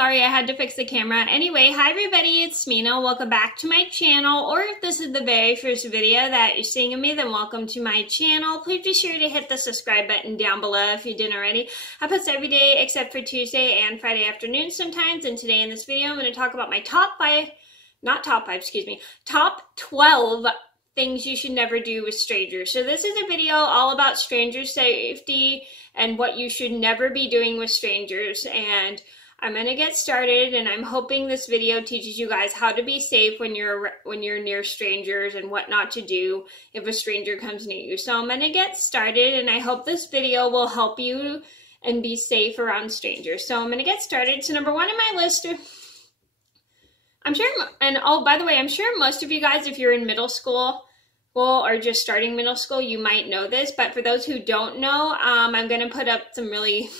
Sorry, I had to fix the camera. Anyway, hi everybody, it's Mena. Welcome back to my channel, or if this is the very first video that you're seeing of me, then welcome to my channel. Please be sure to hit the subscribe button down below if you didn't already. I post every day except for Tuesday and Friday afternoons sometimes, and today in this video I'm going to talk about my top 12 things you should never do with strangers. So this is a video all about stranger safety and what you should never be doing with strangers, and I'm going to get started, and I'm hoping this video teaches you guys how to be safe when you're near strangers and what not to do if a stranger comes near you. So I'm going to get started, and I hope this video will help you and be safe around strangers. So I'm going to get started. So number one on my list, I'm sure, and oh, by the way, I'm sure most of you guys, if you're in middle school or just starting middle school, you might know this, but for those who don't know, I'm going to put up some really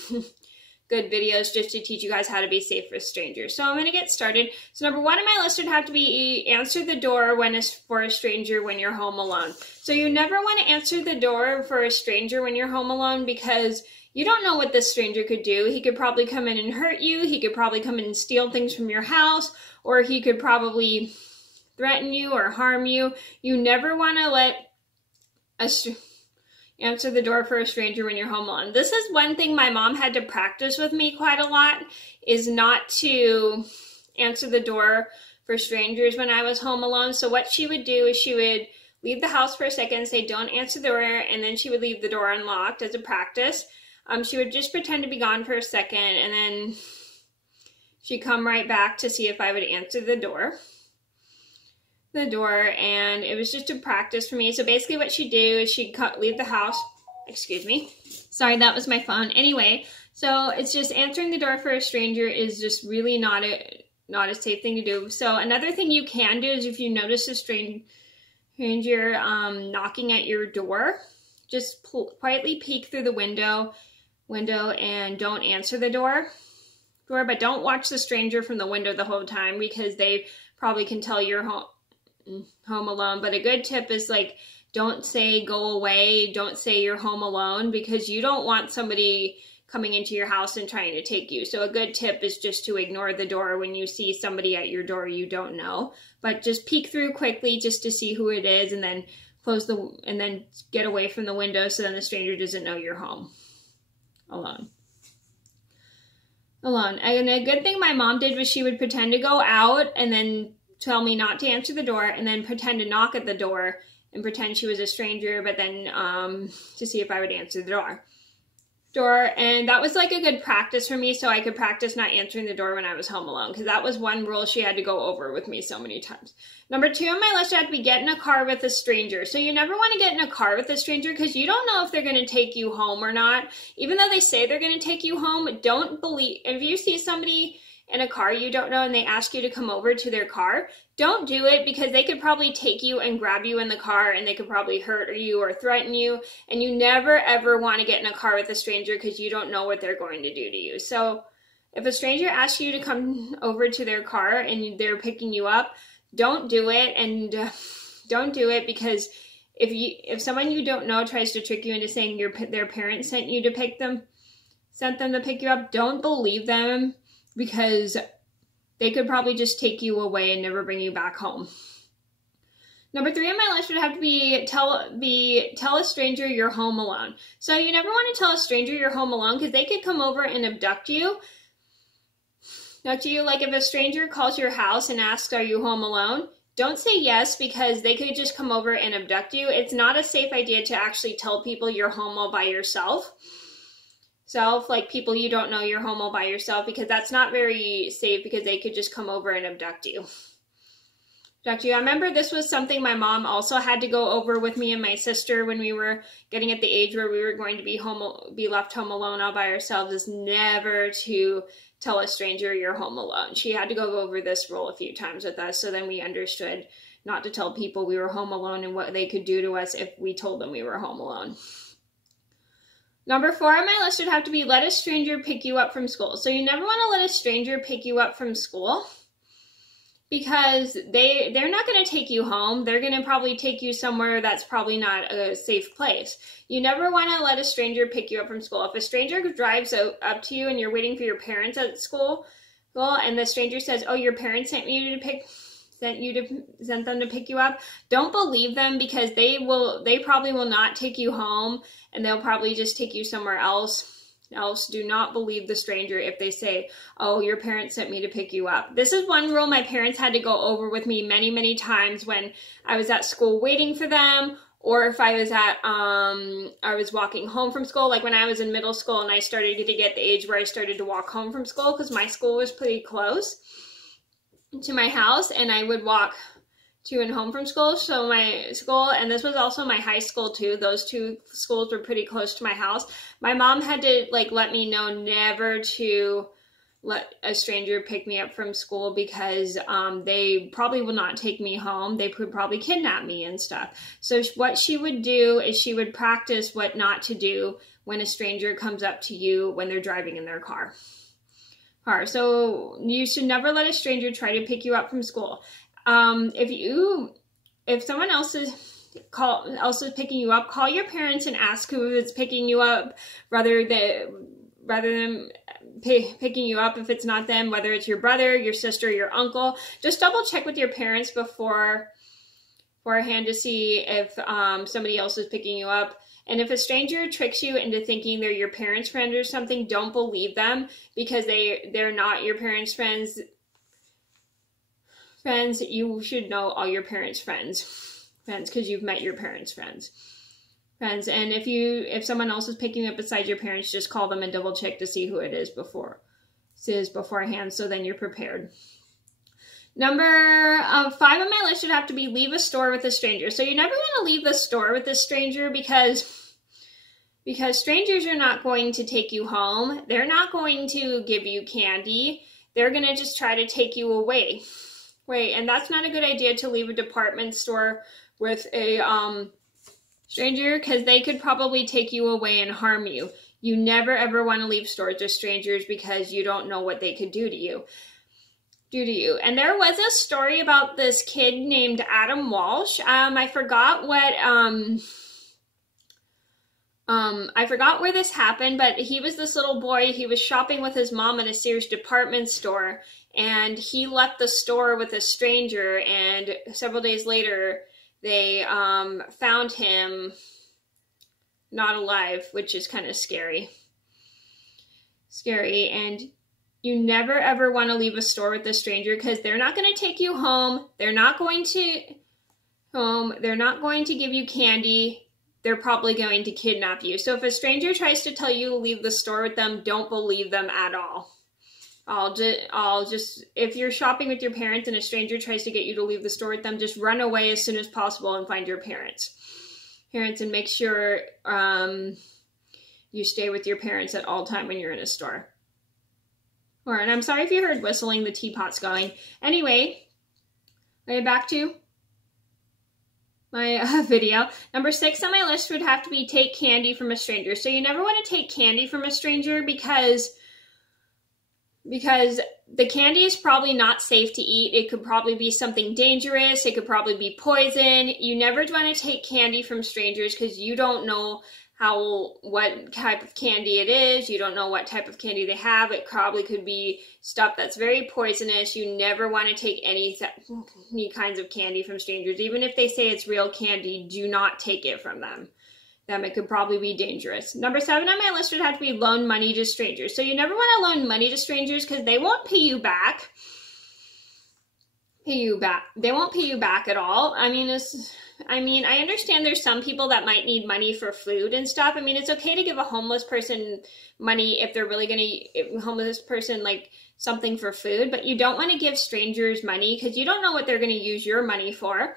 good videos just to teach you guys how to be safe with strangers. So I'm going to get started. So number one on my list would have to be answer the door for a stranger when you're home alone. So you never want to answer the door for a stranger when you're home alone, because you don't know what this stranger could do. He could probably come in and hurt you. He could probably come in and steal things from your house, or he could probably threaten you or harm you. You never want to let answer the door for a stranger when you're home alone. This is one thing my mom had to practice with me quite a lot, is not to answer the door for strangers when I was home alone. So what she would do is she would leave the house for a second and say, don't answer the door, and then she would leave the door unlocked as a practice. She would just pretend to be gone for a second, and then she'd come right back to see if I would answer the door, and it was just a practice for me. So basically what she'd do is she'd leave the house. Excuse me. Sorry, that was my phone. Anyway, so it's just answering the door for a stranger is just really not a safe thing to do. So another thing you can do is if you notice a stranger knocking at your door, just quietly peek through the window and don't answer the door, but don't watch the stranger from the window the whole time, because they probably can tell you're home alone. But a good tip is, like, don't say go away, don't say you're home alone, because you don't want somebody coming into your house and trying to take you. So a good tip is just to ignore the door when you see somebody at your door you don't know, but just peek through quickly just to see who it is, and then and then get away from the window so then the stranger doesn't know you're home alone. And a good thing my mom did was she would pretend to go out and then tell me not to answer the door, and then pretend to knock at the door and pretend she was a stranger, but then to see if I would answer the door. And that was like a good practice for me, so I could practice not answering the door when I was home alone, because that was one rule she had to go over with me so many times. Number two on my list had to be get in a car with a stranger. So you never want to get in a car with a stranger, because you don't know if they're going to take you home or not. Even though they say they're going to take you home, don't believe. If you see somebody in a car you don't know and they ask you to come over to their car, don't do it, because they could probably take you and grab you in the car, and they could probably hurt you or threaten you. And you never ever want to get in a car with a stranger, because you don't know what they're going to do to you. So if a stranger asks you to come over to their car and they're picking you up, don't do it. And don't do it, because if someone you don't know tries to trick you into saying their parents sent them to pick you up, don't believe them, because they could probably just take you away and never bring you back home. Number three on my list would have to be tell a stranger you're home alone. So you never want to tell a stranger you're home alone, because they could come over and abduct you. Like if a stranger calls your house and asks, are you home alone? Don't say yes, because they could just come over and abduct you. It's not a safe idea to actually tell people you're home all by yourself. Like people you don't know you're home all by yourself, because that's not very safe, because they could just come over and abduct you. I remember this was something my mom also had to go over with me and my sister when we were getting at the age where we were going to be left home alone all by ourselves, is never to tell a stranger you're home alone. She had to go over this rule a few times with us, so then we understood not to tell people we were home alone and what they could do to us if we told them we were home alone. Number four on my list would have to be let a stranger pick you up from school. So you never want to let a stranger pick you up from school, because they're not going to take you home. They're going to probably take you somewhere that's probably not a safe place. You never want to let a stranger pick you up from school. If a stranger drives up to you and you're waiting for your parents at school, school and the stranger says, oh, your parents sent them to pick you up, don't believe them, because they probably will not take you home, and they'll probably just take you somewhere else. Do not believe the stranger if they say, oh, your parents sent me to pick you up. This is one rule my parents had to go over with me many, many times when I was at school waiting for them, or if I was I was walking home from school, like when I was in middle school and I started to get the age where I started to walk home from school, because my school was pretty close to my house, and I would walk to and home from school. So my school, and this was also my high school too, those two schools were pretty close to my house. My mom had to like let me know never to let a stranger pick me up from school, because they probably will not take me home. They could probably kidnap me and stuff. So what she would do is she would practice what not to do when a stranger comes up to you when they're driving in their car. So you should never let a stranger try to pick you up from school. If someone else is picking you up, call your parents and ask who is picking you up, rather than picking you up if it's not them, whether it's your brother, your sister, your uncle. Just double check with your parents beforehand to see if somebody else is picking you up. And if a stranger tricks you into thinking they're your parents' friend or something, don't believe them, because they're not your parents' friends. You should know all your parents' friends, because you've met your parents' friends. And if someone else is picking you up beside your parents, just call them and double check to see who it is beforehand, so then you're prepared. Number 5 on my list would have to be leave a store with a stranger. So you never want to leave the store with a stranger, because strangers are not going to take you home. They're not going to give you candy. They're going to just try to take you away. And that's not a good idea, to leave a department store with a stranger, because they could probably take you away and harm you. You never ever want to leave stores with strangers, because you don't know what they could do to you. And there was a story about this kid named Adam Walsh. I forgot where this happened, but he was this little boy. He was shopping with his mom in a Sears department store, and he left the store with a stranger, and several days later they found him not alive, which is kind of scary. And you never ever want to leave a store with a stranger, because they're not going to take you home. They're not going to give you candy. They're probably going to kidnap you. So if a stranger tries to tell you to leave the store with them, don't believe them at all. If you're shopping with your parents and a stranger tries to get you to leave the store with them, just run away as soon as possible and find your parents, and make sure you stay with your parents at all time when you're in a store. And I'm sorry if you heard whistling, the teapot's going. Anyway, back to my video. Number 6 on my list would have to be take candy from a stranger. So you never want to take candy from a stranger, because the candy is probably not safe to eat. It could probably be something dangerous. It could probably be poison. You never want to take candy from strangers, because you don't know what type of candy it is. You don't know what type of candy they have. It probably could be stuff that's very poisonous. You never want to take any kinds of candy from strangers. Even if they say it's real candy, do not take it from them. It could probably be dangerous. Number 7 on my list would have to be loan money to strangers. So you never want to loan money to strangers, because they won't pay you back. They won't pay you back at all. I understand there's some people that might need money for food and stuff. It's okay to give a homeless person money if they're really like something for food, but you don't want to give strangers money, because you don't know what they're going to use your money for.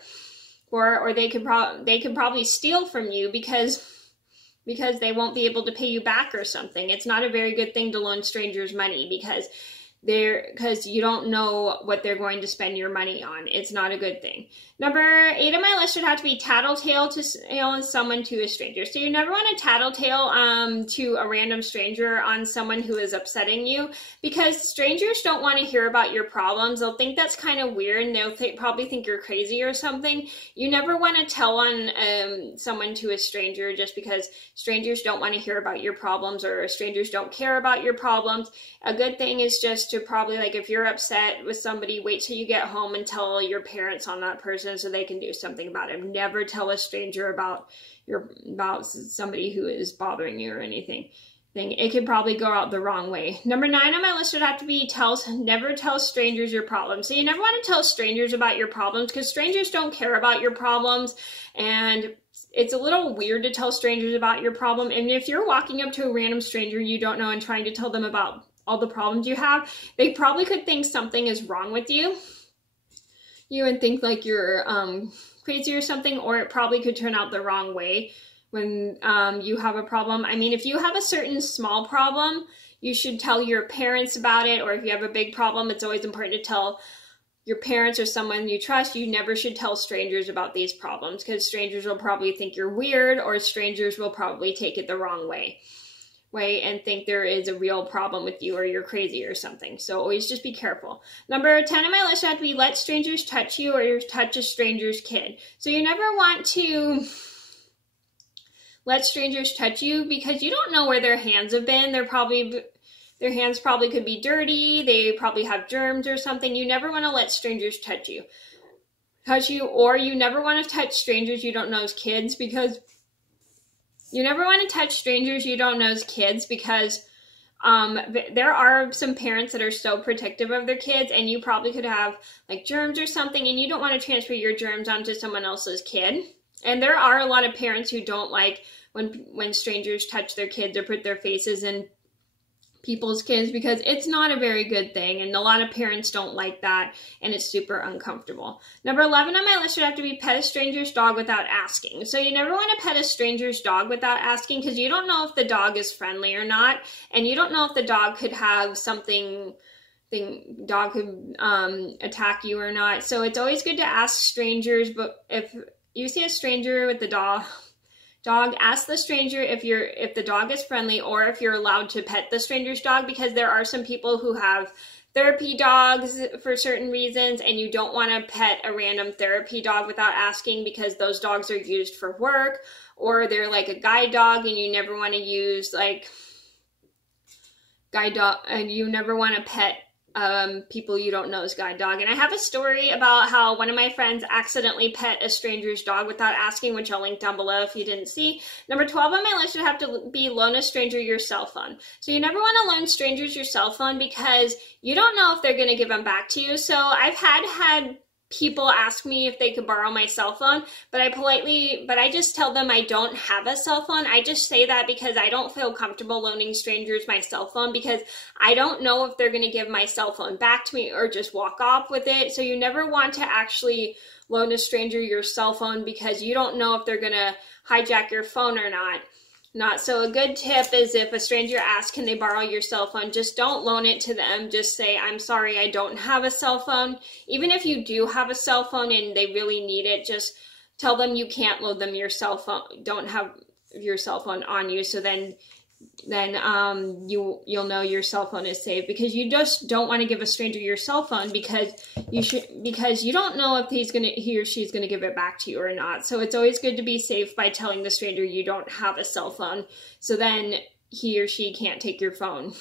Or they could probably steal from you because they won't be able to pay you back or something. It's not a very good thing to loan strangers money, because you don't know what they're going to spend your money on. It's not a good thing. Number 8 on my list would have to be tattletale to someone to a stranger. So you never want to tattletale to a random stranger on someone who is upsetting you, because strangers don't want to hear about your problems. They'll think that's kind of weird, and they'll probably think you're crazy or something. You never want to tell on someone to a stranger, just because strangers don't want to hear about your problems, or strangers don't care about your problems. A good thing is just to probably, like, if you're upset with somebody, wait till you get home and tell your parents on that person so they can do something about it. Never tell a stranger about somebody who is bothering you or anything. It could probably go out the wrong way. Number 9 on my list would have to be never tell strangers your problems. So you never want to tell strangers about your problems, because strangers don't care about your problems, and it's a little weird to tell strangers about your problem. And if you're walking up to a random stranger you don't know and trying to tell them about all the problems you have, they probably could think something is wrong with you and think like you're crazy or something, or it probably could turn out the wrong way when you have a problem. I mean, if you have a certain small problem, you should tell your parents about it, or if you have a big problem, it's always important to tell your parents or someone you trust. You never should tell strangers about these problems, because strangers will probably think you're weird, or strangers will probably take it the wrong way and think there is a real problem with you, or you're crazy or something. So always just be careful. Number 10 on my list had to be let strangers touch you or touch a stranger's kid. So you never want to let strangers touch you, because you don't know where their hands have been. Their hands probably could be dirty. They probably have germs or something. You never want to let strangers touch you, or you never want to touch strangers you don't know as kids, because there are some parents that are so protective of their kids, and you probably could have like germs or something, and you don't want to transfer your germs onto someone else's kid. And there are a lot of parents who don't like when strangers touch their kids or put their faces in people's kids, because it's not a very good thing, and a lot of parents don't like that, and it's super uncomfortable. Number 11 on my list would have to be pet a stranger's dog without asking. So you never want to pet a stranger's dog without asking, because you don't know if the dog is friendly or not, and you don't know if the dog could have something dog could attack you or not. So it's always good to ask strangers. But if you see a stranger with the dog, ask the stranger if the dog is friendly, or if you're allowed to pet the stranger's dog, because there are some people who have therapy dogs for certain reasons, and you don't want to pet a random therapy dog without asking, because those dogs are used for work, or they're like a guide dog, and you never want to use like guide dog, and you never want to pet people you don't know as guide dog. And I have a story about how one of my friends accidentally pet a stranger's dog without asking, which I'll link down below if you didn't see. Number 12 on my list would have to be loan a stranger your cell phone. So you never want to loan strangers your cell phone, because you don't know if they're going to give them back to you. So I've had people ask me if they could borrow my cell phone, but I just tell them I don't have a cell phone. I just say that because I don't feel comfortable loaning strangers my cell phone, because I don't know if they're going to give my cell phone back to me or just walk off with it. So you never want to actually loan a stranger your cell phone, because you don't know if they're going to hijack your phone or not. So a good tip is, if a stranger asks, can they borrow your cell phone, just don't loan it to them. Just say, I'm sorry, I don't have a cell phone. Even if you do have a cell phone and they really need it, just tell them you can't loan them your cell phone, don't have your cell phone on you. So then you'll know your cell phone is safe, because you just don't want to give a stranger your cell phone, because you don't know if he or she's gonna give it back to you or not. So it's always good to be safe by telling the stranger you don't have a cell phone, so then he or she can't take your phone.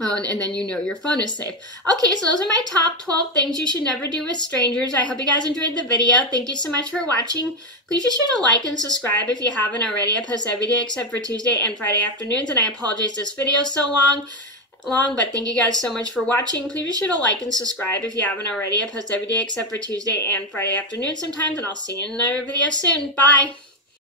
And then you know your phone is safe. Okay, so those are my top 12 things you should never do with strangers. I hope you guys enjoyed the video. Thank you so much for watching. Please be sure to like and subscribe if you haven't already. I post every day except for Tuesday and Friday afternoons, and I apologize this video is so long, but thank you guys so much for watching. Please be sure to like and subscribe if you haven't already. I post every day except for Tuesday and Friday afternoons sometimes, and I'll see you in another video soon. Bye!